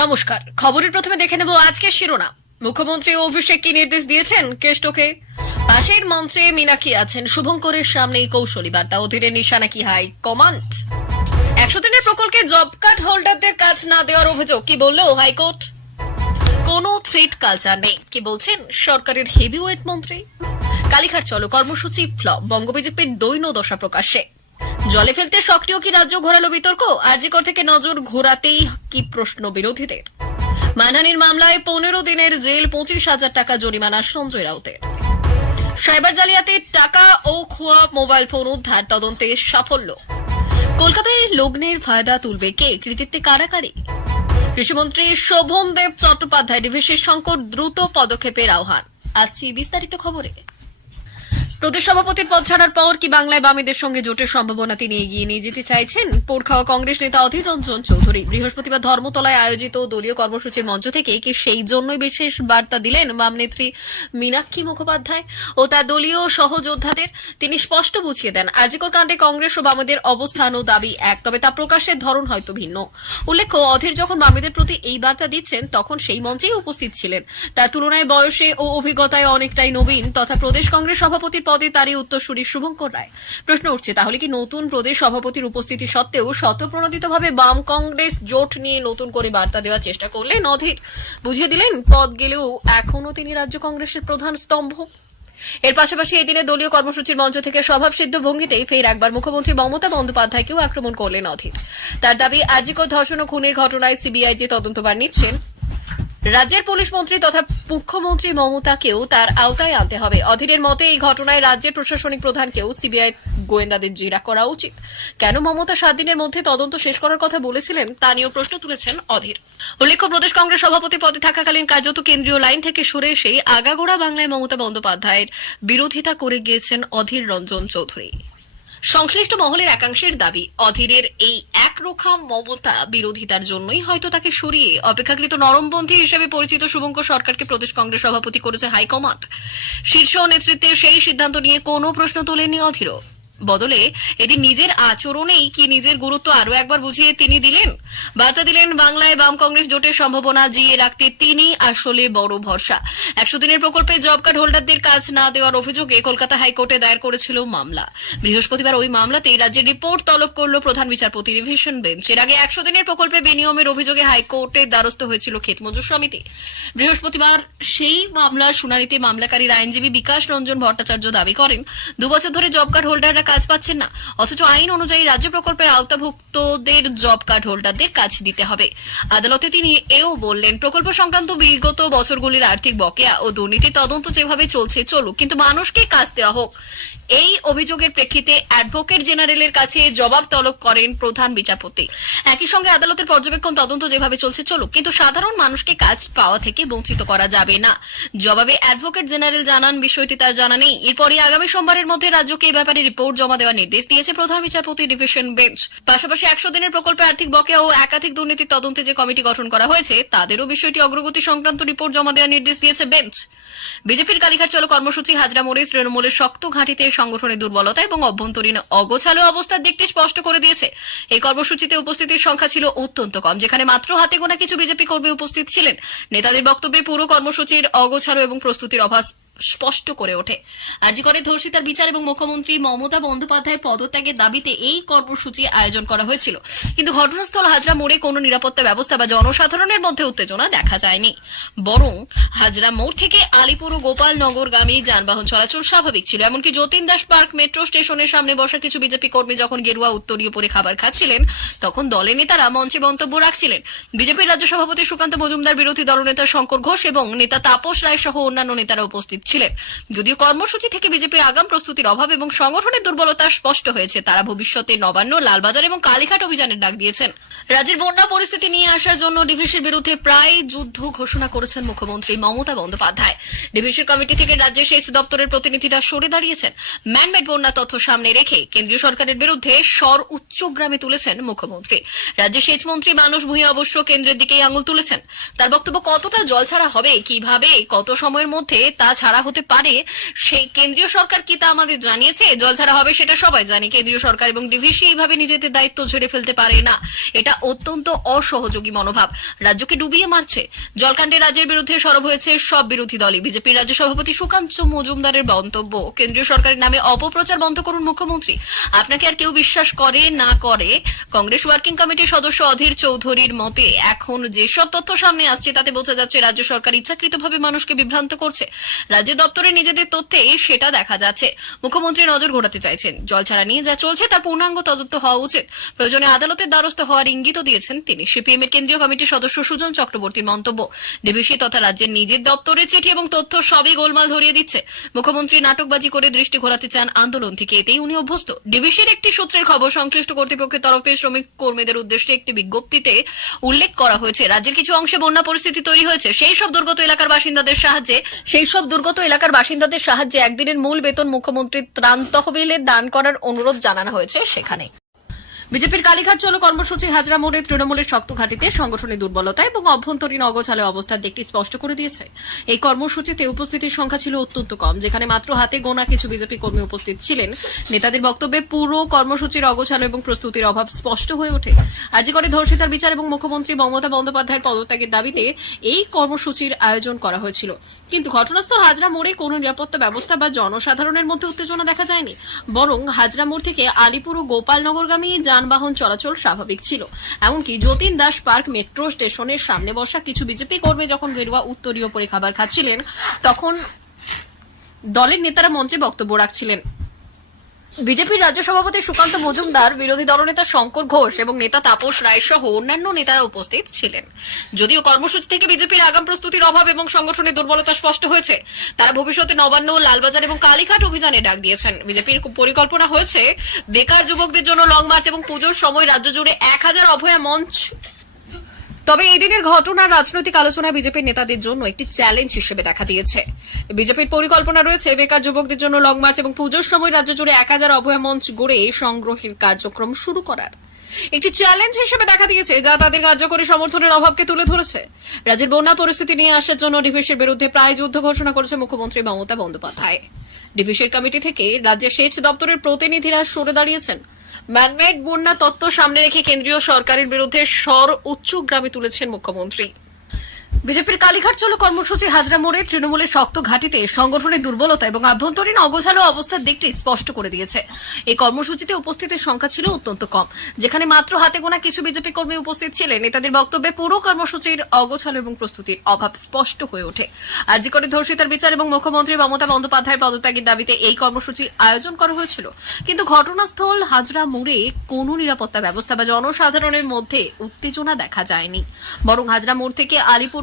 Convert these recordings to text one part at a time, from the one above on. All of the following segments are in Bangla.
নমস্কার। খবরের প্রথমে দেখে নেব আজকের শিরোনাম। মুখ্যমন্ত্রী অভিষেক কি নির্দেশ দিয়েছেন কেষ্টকে? পাশের মঞ্চে মীনাক্ষী আছেন, শুভঙ্করের সামনেই কৌশলী বার্তা, অধীরের নিশানা কি হাই কমান্ড। 100 দিনের প্রকল্পে জব কার্ড হোল্ডারদের কাজ না দেওয়ার অভিযোগ, কি বলল হাইকোর্ট? কোনো থ্রেট কালচার নেই, কি বলছেন সরকারের হেভিওয়েট মন্ত্রী? কালীঘাট চলো কর্মসূচি ফ্লপ, বঙ্গ বিজেপির দৈন্য দশা প্রকাশ্যে। জলে ফেলতে সক্রিয় কি রাজ্য ঘোরালো বিতর্ক, আজিকর থেকে নজর ঘোরাতেই কি প্রশ্ন বিরোধীদের? মানহানির মামলায় 15 দিনের জেল, 25,000 টাকা জরিমানা সঞ্জয় রাউতের। সাইবার জালিয়াতির টাকা ও খোয়া মোবাইল ফোন উদ্ধার, তদন্তে সাফল্য। কলকাতায় লগ্নের ফায়দা তুলবে কে, কৃতিত্বে কারাকারি। কৃষিমন্ত্রী শোভন দেব চট্টোপাধ্যায় ডিভিসির সংকট দ্রুত পদক্ষেপের আহ্বান। আসছি বিস্তারিত খবরে। প্রদেশ সভাপতির পদ ছাড়ার পর কি বাংলায় বামেদের সঙ্গে জোটের সম্ভাবনা তিনি এগিয়ে নিয়ে যেতে চাইছেন? পোড়খাওয়া কংগ্রেস নেতা অধীর রঞ্জন চৌধুরী বৃহস্পতিবার ধর্মতলায় আয়োজিত দলীয় কর্মসূচির মঞ্চ থেকে কি সেই জন্যই বিশেষ বার্তা দিলেন বাম নেত্রী মীনাক্ষী মুখোপাধ্যায় ও তার দলীয় সহযোদ্ধাদের। তিনি স্পষ্ট বুঝিয়ে দেন, আজিকর কাণ্ডে কংগ্রেস ও বামেদের অবস্থান ও দাবি এক, তবে তা প্রকাশের ধরন হয়তো ভিন্ন। উল্লেখ্য, অধীর যখন বামেদের প্রতি এই বার্তা দিচ্ছেন তখন সেই মঞ্চেই উপস্থিত ছিলেন। তার তুলনায় বয়সে ও অভিজ্ঞতায় অনেকটাই নবীন তথা প্রদেশ কংগ্রেস সভাপতির পদে তারই উত্তরসূরি শুভঙ্কর রায়। প্রশ্ন উঠছে, তাহলে কি নতুন প্রদেশ সভাপতির উপস্থিতি সত্ত্বেও স্বতঃপ্রণোদিতভাবে বাম কংগ্রেস জোট নিয়ে নতুন করে বার্তা দেওয়ার চেষ্টা করলেন অধীর? বুঝিয়ে দিলেন পদ গেলেও এখনও তিনি রাজ্য কংগ্রেসের প্রধান স্তম্ভ। এর পাশাপাশি এই দিনে দলীয় কর্মসূচির মঞ্চ থেকে স্বভাবসিদ্ধ ভঙ্গিতেই ফের একবার মুখ্যমন্ত্রী মমতা বন্দ্যোপাধ্যায়কেও আক্রমণ করলেন অধীর। তার দাবি, আজিকর ধর্ষণ ও খুনের ঘটনায় সিবিআই যে তদন্তভার নিচ্ছেন, রাজ্যের পুলিশ মন্ত্রী তথা মুখ্যমন্ত্রী মমতাকেও তার আওতায় আনতে হবে। অধীরের মতে এই ঘটনায় রাজ্যের প্রশাসনিক প্রধানকেও সিবিআই গোয়েন্দাদের জেরা করা উচিত। কেন মমতা 7 দিনের মধ্যে তদন্ত শেষ করার কথা বলেছিলেন তা নিয়েও প্রশ্ন তুলেছেন অধীর। উল্লেখ্য, প্রদেশ কংগ্রেস সভাপতি পদে থাকাকালীন কার্যত কেন্দ্রীয় লাইন থেকে সরে এসেই আগাগোড়া বাংলায় মমতা বন্দ্যোপাধ্যায়ের বিরোধিতা করে গিয়েছেন অধীর রঞ্জন চৌধুরী। সংশ্লিষ্ট মহলের একাংশের দাবি, অধীরের এই একরোখা মমতা বিরোধিতার জন্যই হয়তো তাকে সরিয়ে অপেক্ষাকৃত নরমপন্থী হিসেবে পরিচিত শুভঙ্কর সরকারকে প্রদেশ কংগ্রেস সভাপতি করেছে হাইকমান্ড। শীর্ষ নেতৃত্বের সেই সিদ্ধান্ত নিয়ে কোনো প্রশ্ন তোলেননি অধীরও। বদলে এদিন নিজের আচরণেই কি নিজের গুরুত্ব আরো একবার বুঝিয়ে তিনি দিলেন। বার্তা দিলেন, বাংলায় বাম কংগ্রেস জোটের সম্ভাবনা জিয়ে রাখতে তিনি আসলে বড় ভরসা। 100 দিনের প্রকল্পে জব কার্ড হোল্ডারদের কাজ না দেওয়ার অভিযোগে কলকাতা হাইকোর্টে দায়ের করেছিল মামলা। বৃহস্পতিবার ওই মামলাতেই রাজ্যের রিপোর্ট তলব করল প্রধান বিচারপতি ডিভিশন বেঞ্চ। এর আগে 100 দিনের প্রকল্পে বেনিয়মের অভিযোগে হাইকোর্টের দ্বারস্থ হয়েছিল ক্ষেত মজুর সমিতি। বৃহস্পতিবার সেই মামলার শুনানিতে মামলাকারীর আইনজীবী বিকাশ রঞ্জন ভট্টাচার্য দাবি করেন, 2 বছর ধরে জব কার্ড হোল্ডাররা কাজ পাচ্ছেন না, অথচ আইন অনুযায়ী রাজ্য প্রকল্পের আওতাভুক্তদের জব কার্ড হোল্ডারদের কাজ দিতে হবে। আদালতে তিনি এও বললেন, প্রকল্প সংক্রান্ত বিগত বছরগুলির আর্থিক বকেয়া ও দুর্নীতি তদন্ত যেভাবে চলছে চলুক, কিন্তু মানুষকে কাজ দেওয়া হোক। এই অভিযোগের প্রেক্ষিতে অ্যাডভোকেট জেনারেলের কাছে জবাব তলব করেন প্রধান বিচারপতি। একই সঙ্গে আদালতের পর্যবেক্ষণ তদন্ত যেভাবে চলছে চলুক, কিন্তু সাধারণ মানুষকে কাজ পাওয়া থেকে বঞ্চিত করা যাবে না। জবাবে অ্যাডভোকেট জেনারেল জানান, বিষয়টি তার জানা নেই। এরপরই আগামী সোমবারের মধ্যে রাজ্যকে এই ব্যাপারে রিপোর্ট জমা দেওয়ার নির্দেশ দিয়েছে প্রধান বিচারপতি ডিভিশন বেঞ্চ। পাশাপাশি 100 দিনের প্রকল্পে আর্থিক বকেয়া ও একাধিক দুর্নীতির তদন্তে যে কমিটি গঠন করা হয়েছে তাদেরও বিষয়টি অগ্রগতি সংক্রান্ত রিপোর্ট জমা দেওয়ার নির্দেশ দিয়েছে বেঞ্চ। বিজেপির কালীঘাট চলো কর্মসূচি হাজরা মোড়ে তৃণমূলের শক্ত ঘাঁটিতে সংগঠনের দুর্বলতা এবং অভ্যন্তরীণ অগোছালো অবস্থার দিকটি স্পষ্ট করে দিয়েছে। এই কর্মসূচিতে উপস্থিতির সংখ্যা ছিল অত্যন্ত কম, যেখানে মাত্র হাতে গোনা কিছু বিজেপি কর্মী উপস্থিত ছিলেন। নেতাদের বক্তব্যে পুরো কর্মসূচির অগোছালো এবং প্রস্তুতির অভাব স্পষ্ট করে ওঠে। আজিকরের ধর্ষিতার বিচার এবং মুখ্যমন্ত্রী মমতা বন্দ্যোপাধ্যায়ের পদত্যাগের দাবিতে এই কর্মসূচি আয়োজন করা হয়েছিল, কিন্তু ঘটনাস্থল হাজরা মোড়ে কোনো নিরাপত্তা ব্যবস্থা বা জনসাধারণের মধ্যে উত্তেজনা দেখা যায়নি। বরং হাজরা মোড় থেকে আলিপুর ও গোপালনগরগামী যানবাহন চলাচল স্বাভাবিক ছিল। এমনকি যতীন দাস পার্ক মেট্রো স্টেশনের সামনে বসা কিছু বিজেপি কর্মী যখন গেরুয়া উত্তরীয় পরে খাবার খাচ্ছিলেন, তখন দলের নেতারা মঞ্চে মন্তব্য রাখছিলেন। বিজেপির রাজ্য সভাপতি সুকান্ত মজুমদার, বিরোধী দলনেতা শঙ্কর ঘোষ এবং নেতা তাপস রায় সহ অন্যান্য নেতারা উপস্থিত ছিলেন। যদিও কর্মসূচি থেকে বিজেপির আগাম প্রস্তুতির অভাব এবং সংগঠনের দুর্বলতা স্পষ্ট হয়েছে, তারা ভবিষ্যতে নবান্ন, লালবাজার এবং কালীঘাট অভিযানের ডাক দিয়েছেন। রাজ্যের বন্যা পরিস্থিতি নিয়ে আসার জন্য ডিভিসির বিরুদ্ধে প্রায় যুদ্ধ ঘোষণা করেছেন মুখ্যমন্ত্রী মমতা বন্দ্যোপাধ্যায়। ডিভিসির কমিটি থেকে রাজ্যের সেচ দপ্তরের প্রতিনিধিরা সরে দাঁড়িয়েছেন। ম্যানমেড বন্যা তথ্য সামনে রেখে কেন্দ্রীয় সরকারের বিরুদ্ধে স্বর উচ্চগ্রামে তুলেছেন মুখ্যমন্ত্রী। রাজ্যের সেচ মন্ত্রী মানস ভূঁইয়া অবশ্য কেন্দ্রের দিকেই আঙুল তুলেছেন। তার বক্তব্য, কতটা জল ছাড়া হবে, কিভাবে, কত সময়ের মধ্যে তা ছাড়া ছাড়া হতে পারে সেই কেন্দ্রীয় সরকার কি তা আমাদের জানিয়েছে? জল ছাড়া হবে সেটা সবাই জানি, কেন্দ্রীয় সরকার এবং ডিভিসি এইভাবে নিজেদের দায়িত্ব ছেড়ে ফেলতে পারে না। এটা অত্যন্ত অসহযোগী মনোভাব, রাজ্যকে ডুবিয়ে মারছে। জলকাণ্ডে রাজ্যের বিরুদ্ধে সরব হয়েছে সব বিরোধী দলই। বিজেপির রাজ্য সভাপতি সুকান্ত মজুমদারের মন্তব্য, কেন্দ্রীয় সরকারের নামে অপপ্রচার বন্ধ করুন মুখ্যমন্ত্রী। আপনাকে আর কেউ বিশ্বাস করে না করে, কংগ্রেস ওয়ার্কিং কমিটির সদস্য অধীর চৌধুরীর মতে এখন যেসব তথ্য সামনে আসছে তাতে বোঝা যাচ্ছে রাজ্য সরকার ইচ্ছাকৃতভাবে মানুষকে বিভ্রান্ত করছে। রাজ্য দপ্তরে নিজেদের তথ্যে সেটা দেখা যাচ্ছে। মুখ্যমন্ত্রী নজর ঘোরাতে চাইছেন। জল ছাড়া নিয়ে যা চলছে তার পূর্ণাঙ্গ তদন্ত হওয়া উচিত। প্রয়োজনে আদালতের দ্বারস্থ হওয়ার ইঙ্গিতও দিয়েছেন তিনি। সিপিএম এর কেন্দ্রীয় কমিটির সদস্য সুজন চক্রবর্তীর মন্তব্য, ডিভিসি তথা রাজ্যের নিজের দপ্তরে চিঠি এবং তথ্য সবই গোলমাল ধরিয়ে দিচ্ছে। মুখ্যমন্ত্রী নাটকবাজি করে দৃষ্টি ঘোরাতে চান আন্দোলন থেকে, এতেই উনি অভ্যস্ত। ডিভিসির একটি সূত্রের খবর, সংশ্লিষ্ট কর্তৃপক্ষের তরফে শ্রমিক কর্মীদের উদ্দেশ্যে একটি বিজ্ঞপ্তিতে উল্লেখ করা হয়েছে রাজ্যের কিছু অংশে বন্যা পরিস্থিতি তৈরি হয়েছে। সেই সব দুর্গত এলাকার বাসিন্দাদের সাহায্যে একদিনের মূল বেতন মুখ্যমন্ত্রীর ত্রাণ তহবিলে দান করার অনুরোধ জানানো হয়েছে সেখানে। বিজেপির কালীঘাট চলো কর্মসূচি হাজরা মোড়ে তৃণমূলের শক্ত ঘাঁটিতে সংগঠনের দুর্বলতা এবং অভ্যন্তরীণ অগোছালো অবস্থার দিকটি স্পষ্ট করে দিয়েছে। এই কর্মসূচিতে উপস্থিতির সংখ্যা ছিল অত্যন্ত কম, যেখানে মাত্র হাতে গোনা কিছু বিজেপি কর্মী উপস্থিত ছিলেন। নেতাদের বক্তব্যে পুরো কর্মসূচির অগোছালো এবং প্রস্তুতির অভাব স্পষ্ট হয়ে ওঠে। আর্জিকরে ধর্ষিতার বিচার এবং মুখ্যমন্ত্রী মমতা বন্দ্যোপাধ্যায়ের পদত্যাগের দাবিতে এই কর্মসূচির আয়োজন করা হয়েছিল। কিন্তু ঘটনাস্থল হাজরা মোড়ে কোনো নিরাপত্তা ব্যবস্থা বা জনসাধারণের মধ্যে উত্তেজনা দেখা যায়নি, বরং হাজরা মোড় থেকে আলিপুর ও গোপালনগরগামী যানবাহন চলাচল স্বাভাবিক ছিল। এমনকি যতীন দাস পার্ক মেট্রো স্টেশনের সামনে বসা কিছু বিজেপি কর্মী যখন গেরুয়া উত্তরীয় পরে খাবার খাচ্ছিলেন, তখন দলের নেতারা মঞ্চে বক্তব্য রাখছিলেন। বিজেপির রাজ্য সভাপতি সুকান্ত মজুমদার, বিরোধী দলনেতা শঙ্কর ঘোষ এবং নেতা তাপস রায় সহ অন্যান্য নেতারা উপস্থিত ছিলেন। যদিও কর্মসূচি থেকে বিজেপির আগাম প্রস্তুতির অভাব এবং সংগঠনের দুর্বলতা স্পষ্ট হয়েছে, তারা ভবিষ্যতে নবান্ন, লালবাজার এবং কালীঘাট অভিযানে ডাক দিয়েছেন। বিজেপির পরিকল্পনা হয়েছে বেকার যুবকদের জন্য লং মার্চ এবং পুজোর সময় রাজ্য জুড়ে 1000 অভয়া মঞ্চ। তবে এই দিনের ঘটনা রাজনৈতিক আলোচনা বিজেপির নেতাদের জন্য একটি চ্যালেঞ্জ হিসেবে দেখা দিয়েছে। বিজেপির পরিকল্পনা রয়েছে বেকার যুবকদের জন্য লং মার্চ এবং পুজোর সময় রাজ্য জুড়ে 1000 অভয়া মঞ্চ গড়ে সংগ্রহের কার্যক্রম শুরু করার একটি চ্যালেঞ্জ হিসেবে দেখা দিয়েছে, যা তাদের কার্যকরী সমর্থনের অভাবকে তুলে ধরেছে। রাজ্যের বন্যা পরিস্থিতি নিয়ে আসার জন্য ডিভিসির বিরুদ্ধে প্রায় যুদ্ধ ঘোষণা করেছে মুখ্যমন্ত্রী মমতা বন্দ্যোপাধ্যায়। ডিভিসির কমিটি থেকে রাজ্যের সেচ দপ্তরের প্রতিনিধিরা সরে দাঁড়িয়েছেন। ম্যানমেড বন্যা তত্ত্ব সামনে রেখে কেন্দ্রীয় সরকারের বিরুদ্ধে স্বর উচ্চগ্রামে তুলেছেন মুখ্যমন্ত্রী। বিজেপির কালীঘাট চলো কর্মসূচি হাজরা মোড়ে তৃণমূলের শক্ত ঘাঁটিতে সংগঠনের দুর্বলতা এবং আভ্যন্তরীণ অগোছালো অবস্থার দিকটি স্পষ্ট করে দিয়েছে। এই কর্মসূচিতে উপস্থিতের সংখ্যা ছিল অত্যন্ত কম, যেখানে মাত্র হাতে গোনা কিছু বিজেপি কর্মী উপস্থিত ছিলেন। নেতাদের বক্তব্যে পুরো কর্মসূচির অগোছালো এবং প্রস্তুতির অভাব স্পষ্ট হয়ে ওঠে। আর্জিকরে ধর্ষিতার বিচার এবং মুখ্যমন্ত্রী মমতা বন্দ্যোপাধ্যায়ের পদত্যাগের দাবিতে এই কর্মসূচি আয়োজন করা হয়েছিল। কিন্তু ঘটনাস্থল হাজরা মোড়ে কোনো নিরাপত্তা ব্যবস্থা বা জনসাধারণের মধ্যে উত্তেজনা দেখা যায়নি, বরং হাজরা মোড় থেকে আলিপুর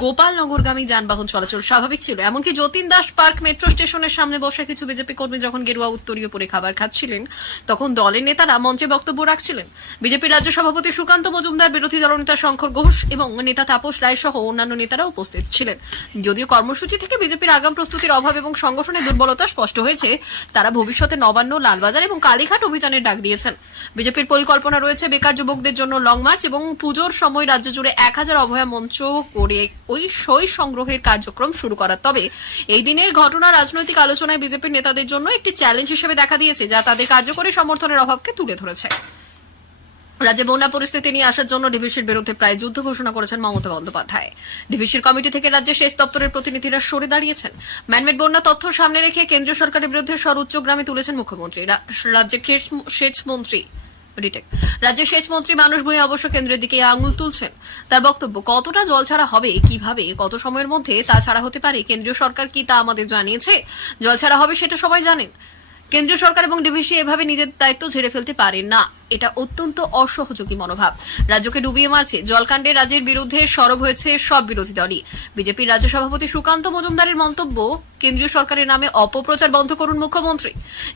গোপালনগরগামী যানবাহন চলাচল স্বাভাবিক ছিল। এমনকি যতীন দাস পার্ক মেট্রো স্টেশনের সামনে বসা কিছু বিজেপি কর্মী যখন গেরুয়া উত্তরীয় পরে খাবার খাচ্ছিলেন, তখন দলের নেতারা মঞ্চে বক্তব্য রাখছিলেন। বিজেপির রাজ্য সভাপতি সুকান্ত মজুমদার, বিরোধী দলনেতা শঙ্কর ঘোষ এবং নেতা তাপস রায় সহ অন্যান্য নেতারা উপস্থিত ছিলেন। যদিও কর্মসূচি থেকে বিজেপির আগাম প্রস্তুতির অভাব এবং সংগঠনের দুর্বলতা স্পষ্ট হয়েছে, তারা ভবিষ্যতে নবান্ন, লালবাজার এবং কালীঘাট অভিযানের ডাক দিয়েছেন। বিজেপির পরিকল্পনা রয়েছে বেকার যুবকদের জন্য লং মার্চ এবং পুজোর সময় রাজ্য জুড়ে 1000 অভয়া মঞ্চ করে ওই সই সংগ্রহের কার্যক্রম শুরু করা। তবে এই দিনের ঘটনা রাজনৈতিক আলোচনায় বিজেপির নেতাদের জন্য একটি চ্যালেঞ্জ হিসেবে দেখা দিয়েছে, যা তাদের কার্যকরী সমর্থনের অভাবকে তুলে ধরেছে। রাজ্যে বন্যা পরিস্থিতি নিয়ে আসার জন্য ডিভিসির বিরুদ্ধে প্রায় যুদ্ধ ঘোষণা করেছেন মমতা বন্দ্যোপাধ্যায়। ডিভিসির কমিটি থেকে রাজ্যের সেচ দপ্তরের প্রতিনিধিরা সরে দাঁড়িয়েছেন। ম্যানমেড বন্যা তথ্য সামনে রেখে কেন্দ্রীয় সরকারের বিরুদ্ধে স্বর উচ্চগ্রামে তুলেছেন মুখ্যমন্ত্রী। রাজ্যের সেচ মন্ত্রী মানুষ ভূঁইয়া অবশ্য কেন্দ্রের দিকে আঙুল তুলছেন। তার বক্তব্য, কতটা জল ছাড়া হবে, কিভাবে, কত সময়ের মধ্যে তা ছাড়া হতে পারে, কেন্দ্রীয় সরকার কি তা আমাদের জানিয়েছে? জল ছাড়া হবে সেটা সবাই জানেন। কেন্দ্রীয় সরকার এবং ডিভিসি এভাবে নিজের দায়িত্ব ঝেড়ে ফেলতে পারেন না, এটা অত্যন্ত অসহযোগী মনোভাব, রাজ্যকে ডুবিয়ে মারছে। জলকাণ্ডে রাজ্যের বিরুদ্ধে সরব হয়েছে সব বিরোধী দলই। বিজেপির রাজ্য সভাপতি সুকান্ত মজুমদারের মন্তব্য, কেন্দ্রীয় সরকারের নামে অপপ্রচার বন্ধ করুন মুখ্যমন্ত্রী।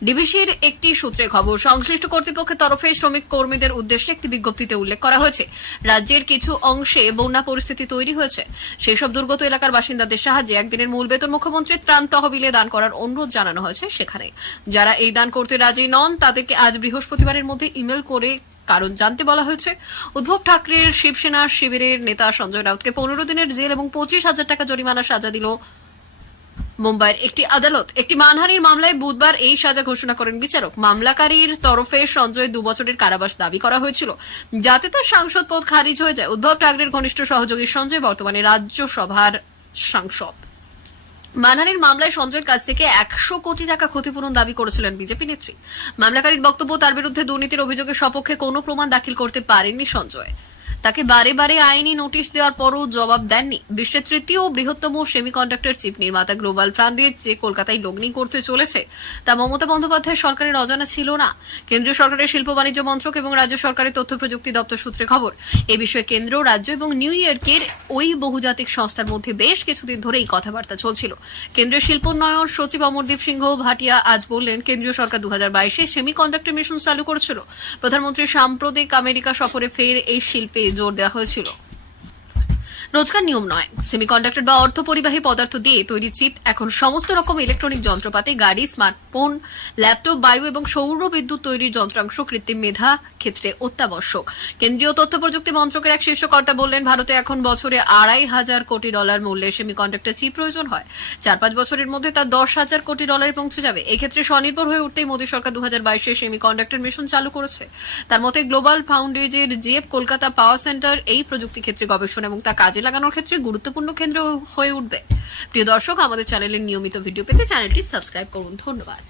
ডিভিসির একটি সূত্রের খবর, সংশ্লিষ্ট কর্তৃপক্ষের তরফে শ্রমিক কর্মীদের উদ্দেশ্যে একটি বিজ্ঞপ্তিতে উল্লেখ করা হয়েছে রাজ্যের কিছু অংশে বন্যা পরিস্থিতি তৈরি হয়েছে। সেই সব দুর্গত এলাকার বাসিন্দাদের সাহায্যে একদিনের মূল বেতন মুখ্যমন্ত্রীর ত্রাণ তহবিলে দান করার অনুরোধ জানানো হয়েছে সেখানে। যারা এই দান করতে রাজি নন তাদেরকে আজ বৃহস্পতিবারের মধ্যে ইমেল করে কারণ জানতে বলা হয়েছে। উদ্ধব ঠাকরের শিবসেনা শিবিরের নেতা সঞ্জয় রাউতকে 15 দিনের জেল এবং 25,000 টাকা জরিমানা সাজা দিল মুম্বাইয়ের একটি আদালত একটি মানহানির মামলায় বুধবার এই সাজা ঘোষণা করেন বিচারক। মামলাকারীর তরফে সঞ্জয় 2 বছরের কারাবাস দাবি করা হয়েছিল, যাতে তার সাংসদ পদ খারিজ হয়ে যায়। উদ্ধব ঠাকরের ঘনিষ্ঠ সহযোগী সঞ্জয় বর্তমানে রাজ্যসভার সাংসদ। মানহানির মামলায় সঞ্জয়ের কাছ থেকে 100 কোটি টাকা ক্ষতিপূরণ দাবি করেছিলেন বিজেপি নেত্রী। মামলাকারীর বক্তব্য, তার বিরুদ্ধে দুর্নীতির অভিযোগের সপক্ষে কোনো প্রমাণ দাখিল করতে পারেননি সঞ্জয়। তাকে বারে বারে আইনি নোটিশ দেওয়ার পরও জবাব দেননি। বিশ্বের তৃতীয় বৃহত্তম সেমিকন্ডাক্টর চিপ নির্মাতা গ্লোবাল ফাউন্ডের যে কলকাতায় লগ্নি করতে চলেছে তা মমতা বন্দ্যোপাধ্যায়ের সরকারের অজানা ছিল না। কেন্দ্রীয় সরকারের শিল্প বাণিজ্য মন্ত্রক এবং রাজ্য সরকারের তথ্য প্রযুক্তি দপ্তর সূত্রে খবর, এই বিষয়ে কেন্দ্র, রাজ্য এবং নিউ ইয়র্কের ওই বহুজাতিক সংস্থার মধ্যে বেশ কিছুদিন ধরেই কথাবার্তা চলছিল। কেন্দ্রীয় শিল্পোন্নয়ন সচিব অমরদীপ সিংহ ভাটিয়া আজ বললেন, কেন্দ্রীয় সরকার 2022-এ সেমিকন্ডাক্টর মিশন চালু করেছিল। প্রধানমন্ত্রীর সাম্প্রতিক আমেরিকা সফরে ফের এই শিল্পে জোর দেওয়া হয়েছিল। রোজকার নিয়ম নয়, সেমিকন্ডাক্টর বা অর্ধ পরিবাহী পদার্থ দিয়ে তৈরি চিপ এখন সমস্ত রকম ইলেকট্রনিক যন্ত্রপাতি, গাড়ি, স্মার্টফোন, ল্যাপটপ, বায়ু এবং সৌর বিদ্যুৎ তৈরির যন্ত্রাংশ, কৃত্রিম মেধা ক্ষেত্রে অত্যাবশ্যক। কেন্দ্রীয় তথ্য প্রযুক্তি মন্ত্রকের এক শীর্ষ কর্তা বললেন, ভারতে এখন বছরে $2,500 কোটি মূল্যে সেমিকন্ডাক্টর চিপ প্রয়োজন হয়। 4-5 বছরের মধ্যে তা $10,000 কোটি পৌঁছে যাবে। এক্ষেত্রে স্বনির্ভর হয়ে উঠতেই মোদী সরকার 2022-এ সেমিকন্ডাক্টর মিশন চালু করেছে। তার মতে, গ্লোবাল ফাউন্ডেজের জেপ কলকাতা পাওয়ার সেন্টার এই প্রযুক্তি ক্ষেত্রে গবেষণা এবং তা কাজে লাগানোর ক্ষেত্রে গুরুত্বপূর্ণ কেন্দ্র হয়ে উঠবে। প্রিয় দর্শক, আমাদের চ্যানেলের নিয়মিত ভিডিও পেতে চ্যানেলটি সাবস্ক্রাইব করুন। ধন্যবাদ।